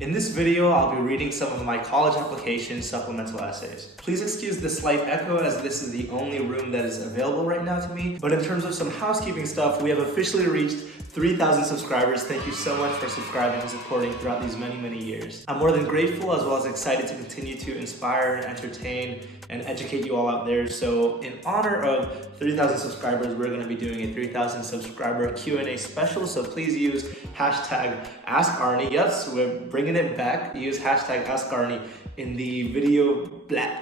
In this video, I'll be reading some of my college application supplemental essays. Please excuse the slight echo as this is the only room that is available right now to me. But in terms of some housekeeping stuff, we have officially reached 3,000 subscribers. Thank you so much for subscribing and supporting throughout these many years. I'm more than grateful as well as excited to continue to inspire, entertain, and educate you all out there. So in honor of 3,000 subscribers, we're going to be doing a 3,000 subscriber Q&A special. So please use hashtag askArnie. Yes, we're bringing it back. Use hashtag askArnie in the video.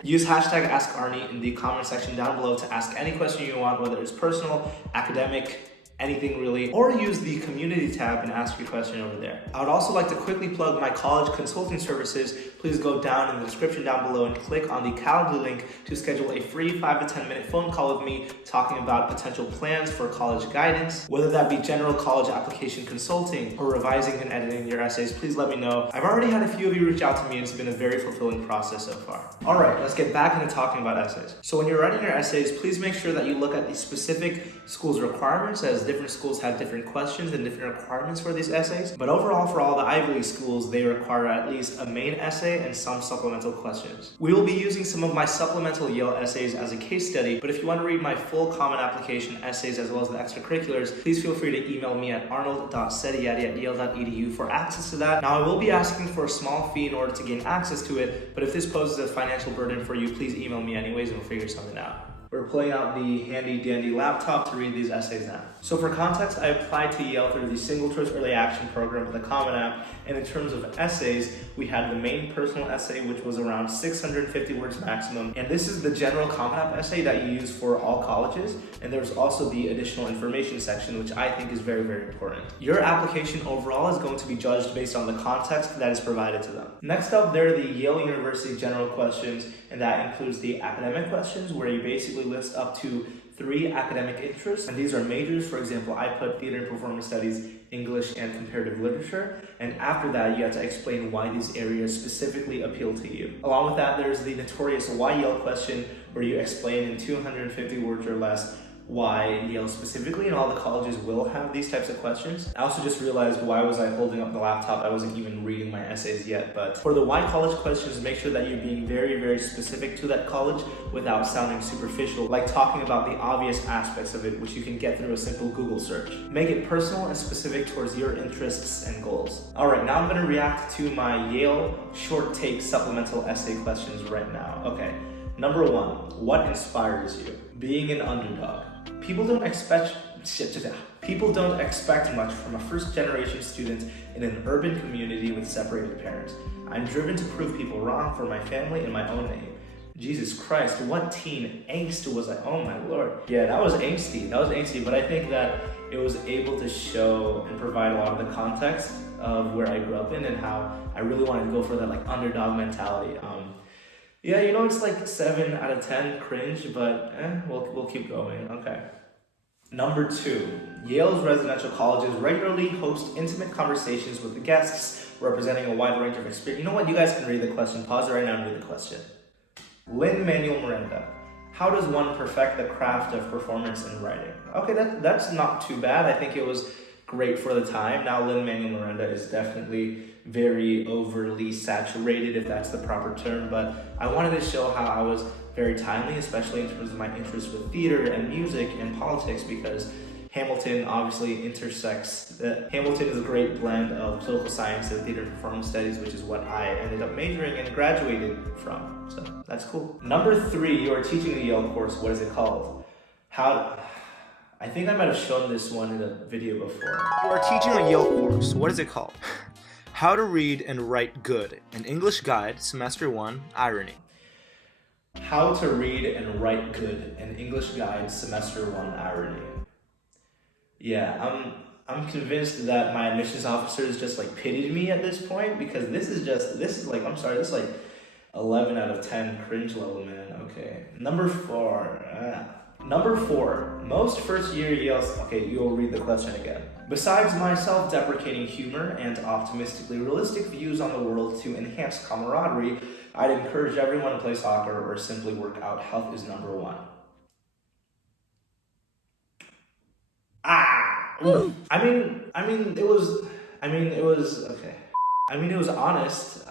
Use hashtag askArnie in the comment section down below to ask any question you want, whether it's personal, academic, anything really, or use the community tab and ask your question over there. I would also like to quickly plug my college consulting services. Please go down in the description down below and click on the calendar link to schedule a free 5 to 10 minute phone call with me talking about potential plans for college guidance, whether that be general college application consulting or revising and editing your essays. Please let me know. I've already had a few of you reach out to me and it's been a very fulfilling process so far. All right, let's get back into talking about essays. So when you're writing your essays, please make sure that you look at the specific school's requirements, as different schools have different questions and different requirements for these essays. But overall, for all the Ivy League schools, they require at least a main essay and some supplemental questions. We will be using some of my supplemental Yale essays as a case study, but if you want to read my full common application essays as well as the extracurriculars, please feel free to email me at arnold.setiadi@yale.edu for access to that. Now, I will be asking for a small fee in order to gain access to it, but if this poses a financial burden for you, please email me anyways and we'll figure something out. We're pulling out the handy dandy laptop to read these essays now. So for context, I applied to Yale through the single choice early action program with the Common App, and in terms of essays, we had the main personal essay, which was around 650 words maximum, and this is the general Common App essay that you use for all colleges, and there's also the additional information section, which I think is very important. Your application overall is going to be judged based on the context that is provided to them. Next up, there are the Yale University general questions, and that includes the academic questions, where you basically list up to 3 academic interests, and these are majors. For example, I put theater and performance studies, English, and comparative literature, and after that you have to explain why these areas specifically appeal to you. Along with that, there's the notorious why Yale question, where you explain in 250 words or less why Yale specifically, and all the colleges will have these types of questions. I also just realized, why was I holding up the laptop? I wasn't even reading my essays yet. But for the why college questions, make sure that you're being very specific to that college without sounding superficial, like talking about the obvious aspects of it, which you can get through a simple Google search. Make it personal and specific towards your interests and goals. All right, now I'm gonna react to my Yale short take supplemental essay questions right now. Okay, number 1, what inspires you? Being an underdog. People don't expect much from a first-generation student in an urban community with separated parents. I'm driven to prove people wrong for my family and my own name. Jesus Christ, what teen angst was I? Oh my Lord. Yeah, that was angsty, but I think that it was able to show and provide a lot of the context of where I grew up in and how I really wanted to go for that like underdog mentality. Yeah, you know, it's like 7 out of 10 cringe, but we'll keep going. Okay. Number 2, Yale's residential colleges regularly host intimate conversations with the guests representing a wide range of experience. You know what? You guys can read the question. Pause it right now and read the question. Lin-Manuel Miranda. How does one perfect the craft of performance and writing? Okay, that's not too bad. I think it was great for the time. Now Lin-Manuel Miranda is definitely very overly saturated, if that's the proper term, but I wanted to show how I was very timely, especially in terms of my interest with theater and music and politics, because Hamilton obviously intersects. Hamilton is a great blend of political science and theater and performance studies, which is what I ended up majoring and graduated from, so that's cool. Number 3, you are teaching the Yale course. What is it called? I think I might have shown this one in a video before. You are teaching a Yale course. What is it called? How to Read and Write Good, an English Guide, Semester 1, Irony. How to Read and Write Good, an English Guide, Semester 1, Irony. Yeah, I'm convinced that my admissions officers just like pitied me at this point, because this is like 11 out of 10 cringe level, man. Okay. Number 4, most first-year Yale... Okay, you'll read the question again. Besides my self-deprecating humor and optimistically realistic views on the world to enhance camaraderie, I'd encourage everyone to play soccer or simply work out. Health is number 1. I mean, it was okay. I mean, it was honest.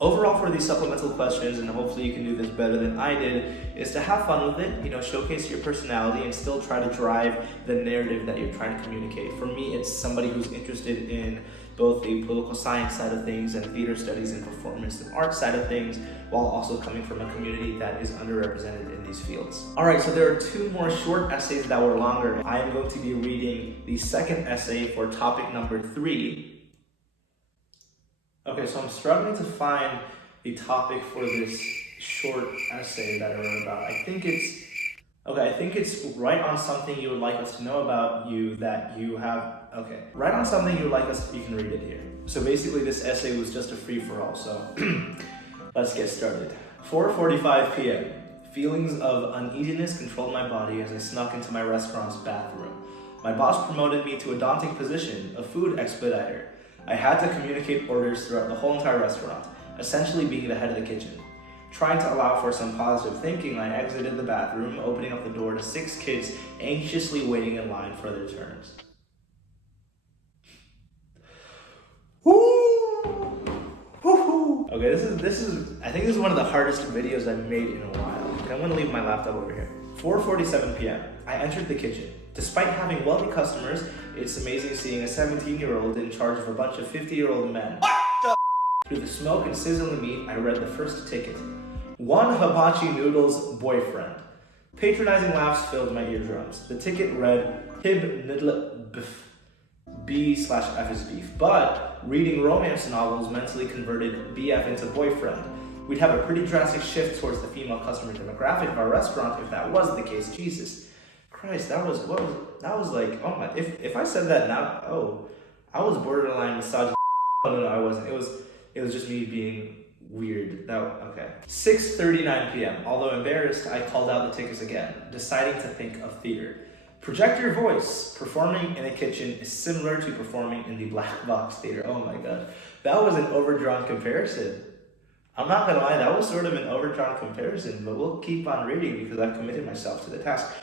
Overall, for these supplemental questions, and hopefully you can do this better than I did, is to have fun with it, you know, showcase your personality and still try to drive the narrative that you're trying to communicate. For me, it's somebody who's interested in both the political science side of things and theater studies and performance and art side of things, while also coming from a community that is underrepresented in these fields. All right, so there are two more short essays that were longer. I am going to be reading the second essay for topic number 3. Okay, so I'm struggling to find the topic for this short essay that I wrote about. I think it's write on something you would like us to know about you that you have. Okay, write on something you would like us, you can read it here. So basically this essay was just a free-for-all, so let's get started. 4:45 p.m. Feelings of uneasiness controlled my body as I snuck into my restaurant's bathroom. My boss promoted me to a daunting position, a food expediter. I had to communicate orders throughout the whole entire restaurant, essentially being the head of the kitchen. Trying to allow for some positive thinking, I exited the bathroom, opening up the door to 6 kids anxiously waiting in line for their turns. Okay, I think this is one of the hardest videos I've made in a while. I'm gonna leave my laptop over here. 4:47 p.m. I entered the kitchen. Despite having wealthy customers, it's amazing seeing a 17-year-old in charge of a bunch of 50-year-old men. Through the smoke and sizzling meat, I read the first ticket. 1 hibachi noodles boyfriend. Patronizing laughs filled my eardrums. The ticket read, Hib nidle bif. B/F is beef. But reading romance novels mentally converted BF into boyfriend. We'd have a pretty drastic shift towards the female customer demographic of our restaurant if that was the case. Jesus Christ, that was like, oh my, if I said that now, oh, I was borderline misogynist. No, I wasn't. It was just me being weird. Okay. 6:39 p.m. Although embarrassed, I called out the tickets again, deciding to think of theater. Project your voice. Performing in a kitchen is similar to performing in the black box theater. Oh my god. That was an overdrawn comparison. I'm not gonna lie, that was sort of an overdrawn comparison, but we'll keep on reading because I've committed myself to the task.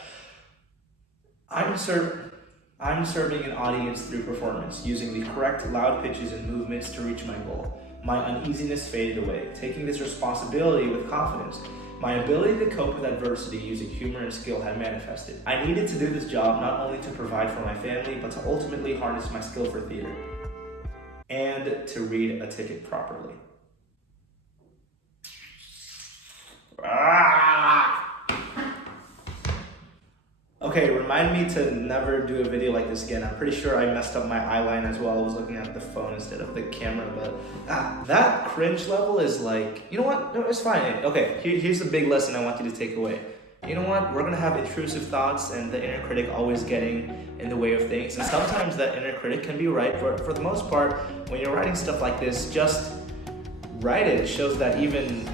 I'm serving an audience through performance, using the correct loud pitches and movements to reach my goal. My uneasiness faded away, taking this responsibility with confidence. My ability to cope with adversity using humor and skill had manifested. I needed to do this job not only to provide for my family, but to ultimately harness my skill for theater and to read a ticket properly. Okay, remind me to never do a video like this again. I'm pretty sure I messed up my eyeline as well. I was looking at the phone instead of the camera, but that cringe level is like, you know what? No, it's fine. Okay, here's the big lesson I want you to take away. You know what? We're gonna have intrusive thoughts and the inner critic always getting in the way of things. And sometimes that inner critic can be right, but for the most part, when you're writing stuff like this, just write it. It shows that even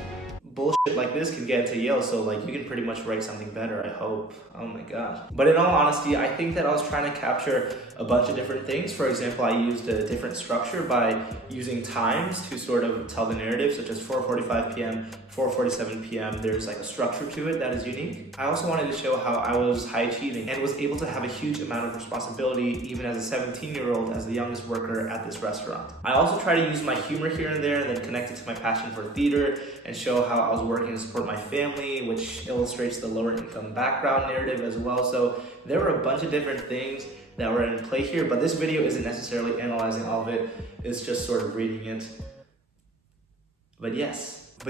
bullshit like this can get into Yale, so like you can pretty much write something better, I hope. Oh my gosh. But in all honesty, I think that I was trying to capture a bunch of different things. For example, I used a different structure by using times to sort of tell the narrative, such as 4:45 p.m., 4:47 p.m. There's like a structure to it that is unique. I also wanted to show how I was high achieving and was able to have a huge amount of responsibility even as a 17-year-old, as the youngest worker at this restaurant. I also try to use my humor here and there and then connect it to my passion for theater and show how I was working to support my family, which illustrates the lower income background narrative as well. So there were a bunch of different things that were in play here, but this video isn't necessarily analyzing all of it. It's just sort of reading it. But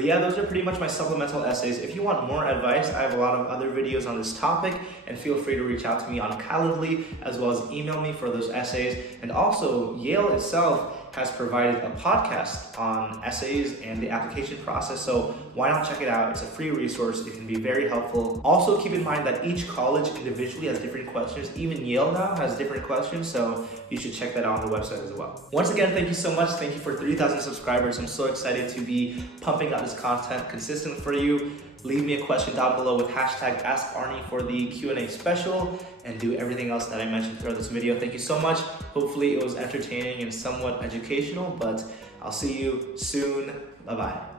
yeah, those are pretty much my supplemental essays. If you want more advice, I have a lot of other videos on this topic, and feel free to reach out to me on Calendly, as well as email me for those essays. And also, Yale itself has provided a podcast on essays and the application process, so why not check it out? It's a free resource. It can be very helpful. Also, keep in mind that each college individually has different questions. Even Yale now has different questions, so you should check that out on the website as well. Once again, thank you so much. Thank you for 3,000 subscribers. I'm so excited to be pumping out this content consistent for you. Leave me a question down below with hashtag #AskArnie for the Q&A special, and do everything else that I mentioned throughout this video. Thank you so much. Hopefully it was entertaining and somewhat educational, but I'll see you soon. Bye-bye.